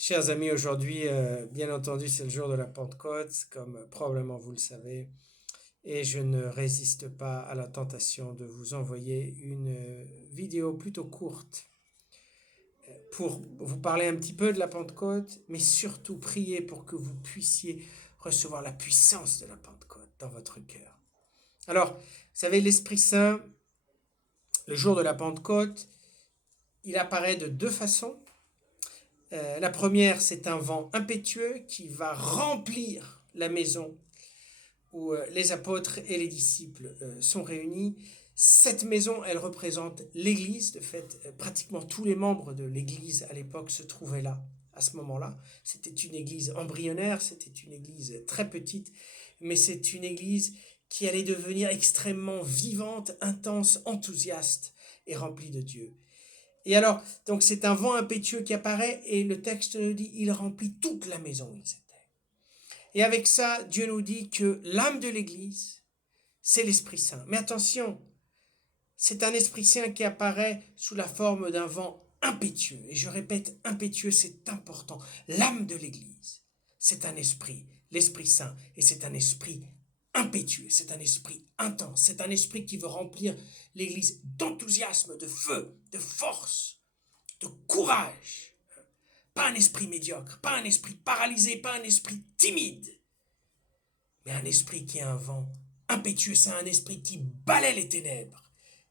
Chers amis, aujourd'hui, bien entendu, c'est le jour de la Pentecôte, comme probablement vous le savez, et je ne résiste pas à la tentation de vous envoyer une vidéo plutôt courte pour vous parler un petit peu de la Pentecôte, mais surtout prier pour que vous puissiez recevoir la puissance de la Pentecôte dans votre cœur. Alors, vous savez, l'Esprit Saint, le jour de la Pentecôte, il apparaît de deux façons. La première, c'est un vent impétueux qui va remplir la maison où les apôtres et les disciples sont réunis. Cette maison, elle représente l'Église. De fait, pratiquement tous les membres de l'Église à l'époque se trouvaient là, à ce moment-là. C'était une Église embryonnaire, c'était une Église très petite, mais c'est une Église qui allait devenir extrêmement vivante, intense, enthousiaste et remplie de Dieu. Et alors, donc c'est un vent impétueux qui apparaît et le texte nous dit, il remplit toute la maison où ils étaient. Et avec ça, Dieu nous dit que l'âme de l'Église, c'est l'Esprit Saint. Mais attention, c'est un Esprit Saint qui apparaît sous la forme d'un vent impétueux. Et je répète, impétueux, c'est important. L'âme de l'Église, c'est un esprit, l'Esprit Saint, et c'est un esprit impétueux, c'est un esprit intense, c'est un esprit qui veut remplir l'Église d'enthousiasme, de feu, de force, de courage. Pas un esprit médiocre, pas un esprit paralysé, pas un esprit timide, mais un esprit qui a un vent impétueux, c'est un esprit qui balaie les ténèbres.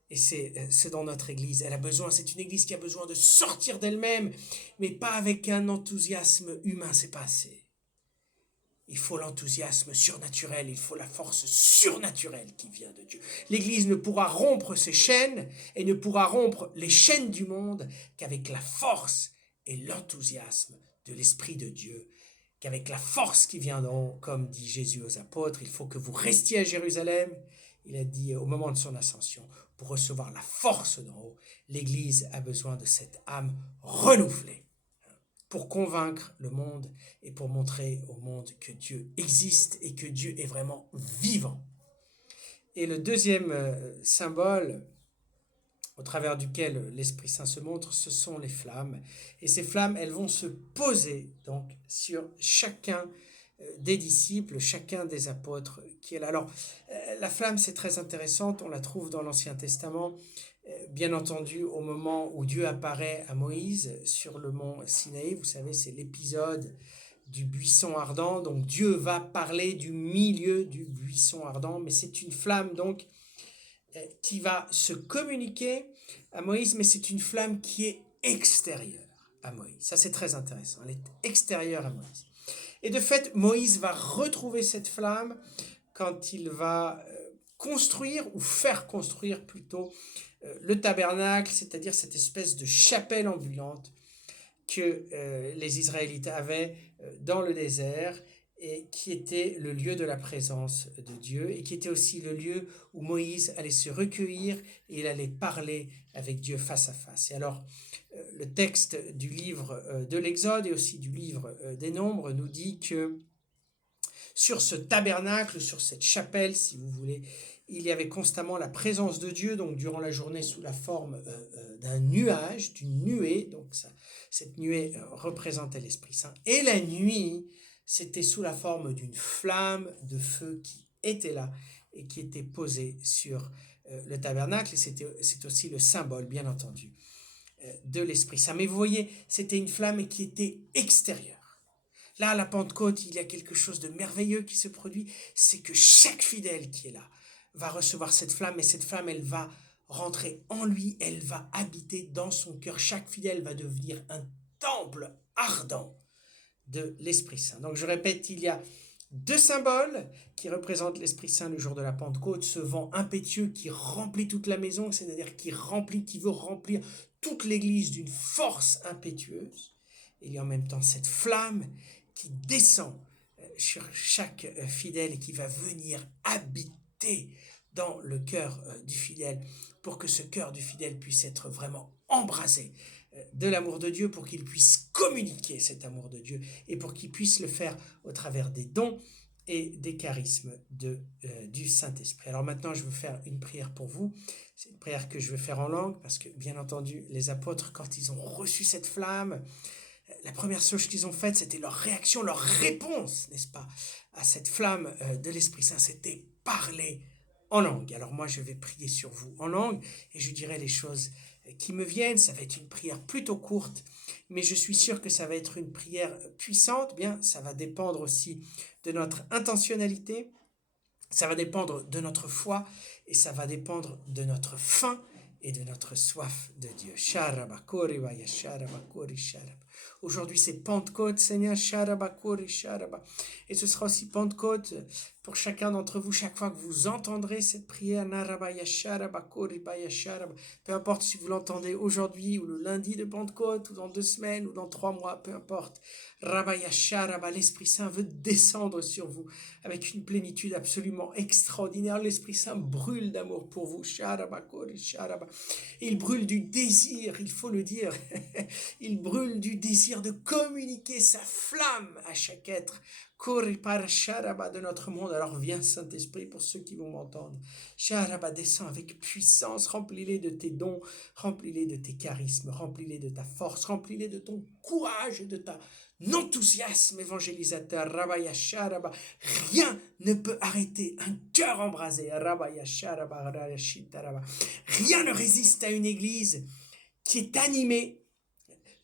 Et c'est dans notre Église. Elle a besoin, c'est une Église qui a besoin de sortir d'elle-même, mais pas avec un enthousiasme humain, c'est pas assez. Il faut l'enthousiasme surnaturel, il faut la force surnaturelle qui vient de Dieu. L'Église ne pourra rompre ses chaînes et ne pourra rompre les chaînes du monde qu'avec la force et l'enthousiasme de l'Esprit de Dieu, qu'avec la force qui vient d'en haut, comme dit Jésus aux apôtres, il faut que vous restiez à Jérusalem. Il a dit au moment de son ascension, pour recevoir la force d'en haut, l'Église a besoin de cette âme renouvelée pour convaincre le monde et pour montrer au monde que Dieu existe et que Dieu est vraiment vivant. Et le deuxième symbole au travers duquel l'Esprit Saint se montre, ce sont les flammes. Et ces flammes, elles vont se poser donc sur chacun des disciples, chacun des apôtres qui est là. Alors, la flamme, c'est très intéressante, on la trouve dans l'Ancien Testament, bien entendu au moment où Dieu apparaît à Moïse sur le mont Sinaï, vous savez, c'est l'épisode du buisson ardent, donc Dieu va parler du milieu du buisson ardent, mais c'est une flamme donc qui va se communiquer à Moïse, mais c'est une flamme qui est extérieure à Moïse. Ça, c'est très intéressant. Elle est extérieure à Moïse. Et de fait, Moïse va retrouver cette flamme quand il va construire, ou faire construire plutôt, le tabernacle, c'est-à-dire cette espèce de chapelle ambulante que les Israélites avaient dans le désert et qui était le lieu de la présence de Dieu et qui était aussi le lieu où Moïse allait se recueillir et il allait parler avec Dieu face à face. Et alors, le texte du livre de l'Exode et aussi du livre des Nombres nous dit que sur ce tabernacle, sur cette chapelle, si vous voulez, il y avait constamment la présence de Dieu, donc durant la journée sous la forme d'un nuage, d'une nuée, donc ça, cette nuée représentait l'Esprit Saint, et la nuit, c'était sous la forme d'une flamme de feu qui était là et qui était posée sur le tabernacle, et c'est aussi le symbole, bien entendu, de l'Esprit Saint. Mais vous voyez, c'était une flamme qui était extérieure. Là, à la Pentecôte, il y a quelque chose de merveilleux qui se produit, c'est que chaque fidèle qui est là va recevoir cette flamme, et cette flamme, elle va rentrer en lui, elle va habiter dans son cœur. Chaque fidèle va devenir un temple ardent de l'Esprit Saint. Donc je répète, il y a deux symboles qui représentent l'Esprit Saint le jour de la Pentecôte, ce vent impétueux qui remplit toute la maison, c'est-à-dire qui veut remplir toute l'Église d'une force impétueuse. Il y a en même temps cette flamme qui descend sur chaque fidèle et qui va venir habiter dans le cœur du fidèle pour que ce cœur du fidèle puisse être vraiment embrasé de l'amour de Dieu, pour qu'il puisse communiquer cet amour de Dieu et pour qu'il puisse le faire au travers des dons et des charismes du Saint-Esprit. Alors maintenant, je veux faire une prière pour vous. C'est une prière que je veux faire en langue parce que, bien entendu, les apôtres, quand ils ont reçu cette flamme, la première chose qu'ils ont faite, c'était leur réaction, leur réponse, n'est-ce pas, à cette flamme de l'Esprit Saint, c'était parler en langue. Alors moi, je vais prier sur vous en langue et je dirai les choses qui me viennent. Ça va être une prière plutôt courte, mais je suis sûr que ça va être une prière puissante. Bien, ça va dépendre aussi de notre intentionnalité, ça va dépendre de notre foi et ça va dépendre de notre faim et de notre soif de Dieu. Aujourd'hui, c'est Pentecôte, Seigneur. Et ce sera aussi Pentecôte pour chacun d'entre vous, chaque fois que vous entendrez cette prière. Peu importe si vous l'entendez aujourd'hui ou le lundi de Pentecôte ou dans 2 semaines ou dans 3 mois, peu importe. L'Esprit Saint veut descendre sur vous avec une plénitude absolument extraordinaire. L'Esprit Saint brûle d'amour pour vous. Il brûle du désir, il faut le dire. Il brûle du désir de communiquer sa flamme à chaque être de notre monde. Alors viens Saint-Esprit pour ceux qui vont m'entendre. Descends avec puissance, remplis-les de tes dons, remplis-les de tes charismes, remplis-les de ta force, remplis-les de ton courage et de ta enthousiasme évangélisateur. Rien ne peut arrêter un cœur embrasé. Rien ne résiste à une église qui est animée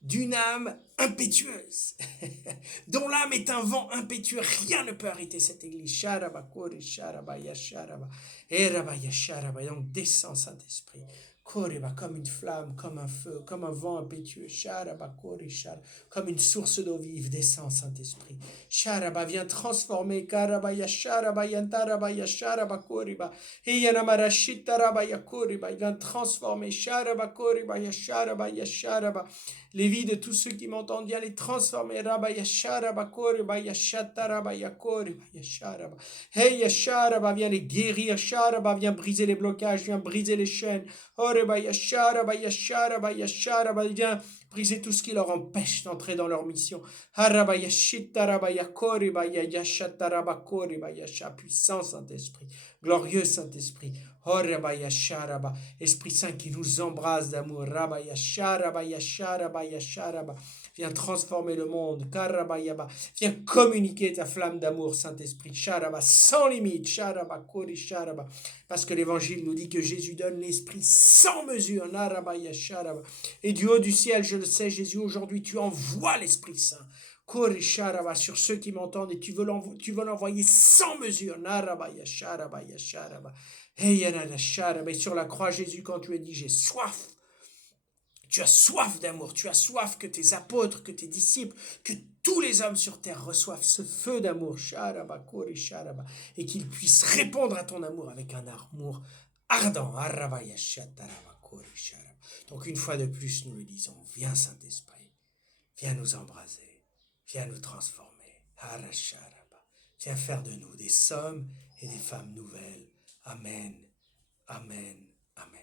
d'une âme impétueuse, dont l'âme est un vent impétueux. Rien ne peut arrêter cette église. Donc descends, Saint-Esprit. Comme une flamme, comme un feu, comme un vent impétueux. Comme une source d'eau vive. Descends, Saint-Esprit. Viens transformer. Viens transformer les vies de tous ceux qui m'entendent, viens les transformer. Viens les guérir. Viens briser les blocages, viens briser les chaînes. Viens briser tout ce qui leur empêche d'entrer dans leur mission. Puissant Saint-Esprit, glorieux Saint-Esprit. Esprit Saint qui nous embrasse d'amour. Viens transformer le monde. Viens communiquer ta flamme d'amour, Saint-Esprit. Sans limite. Parce que l'évangile nous dit que Jésus donne l'esprit sans mesure. Et du haut du ciel, je le sais, Jésus, aujourd'hui, tu envoies l'Esprit Saint. Sur ceux qui m'entendent et tu veux l'envoyer sans mesure. Et sur la croix, Jésus, quand tu as dit j'ai soif, tu as soif d'amour, tu as soif que tes apôtres, que tes disciples, que tous les hommes sur terre reçoivent ce feu d'amour, et qu'ils puissent répondre à ton amour avec un amour ardent. Donc une fois de plus, nous le disons, viens Saint-Esprit, viens nous embraser, viens nous transformer. Viens faire de nous des hommes et des femmes nouvelles. Amen, amen, amen.